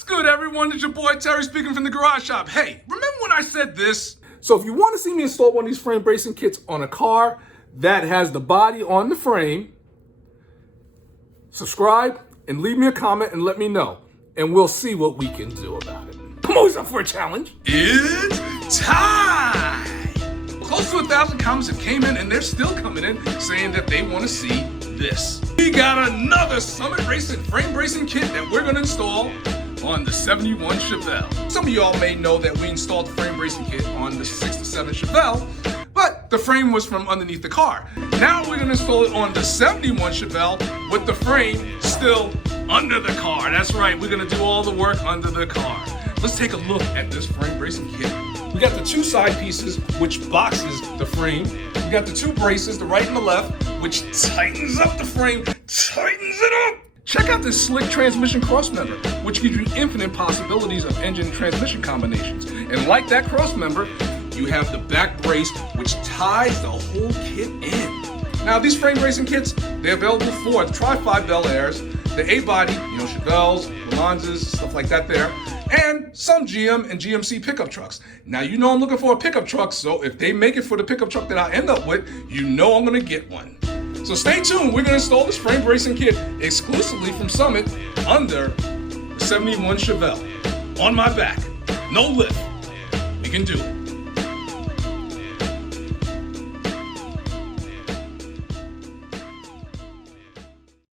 What's good, everyone? It's your boy Terry speaking from the garage shop. Hey, remember when I said this? So if you want to see me install one of these frame bracing kits on a car that has the body on the frame, subscribe and leave me a comment and let me know. And we'll see what we can do about it. I'm always up for a challenge. It's time! Close to 1,000 comments have came in, and they're still coming in saying that they want to see this. We got another Summit Racing frame bracing kit that we're going to install on the 71 Chevelle. Some of y'all may know that we installed the frame bracing kit on the 67 Chevelle, but the frame was from underneath the car. Now we're going to install it on the 71 Chevelle with the frame still under the car. That's right, we're going to do all the work under the car. Let's take a look at this frame bracing kit. We got the two side pieces, which boxes the frame. We got the two braces, the right and the left, which tightens up the frame, tightens it up. Check out this slick transmission crossmember, which gives you infinite possibilities of engine and transmission combinations. And like that crossmember, you have the back brace, which ties the whole kit in. Now, these frame bracing kits, they're available for the Tri-5 Bel Airs, the A-body, Chevelles, Le Manses, stuff like that there, and some GM and GMC pickup trucks. Now, you know I'm looking for a pickup truck, so if they make it for the pickup truck that I end up with, you know I'm gonna get one. So stay tuned, we're gonna install this frame bracing kit exclusively from Summit under the 71 Chevelle. On my back, no lift, we can do it.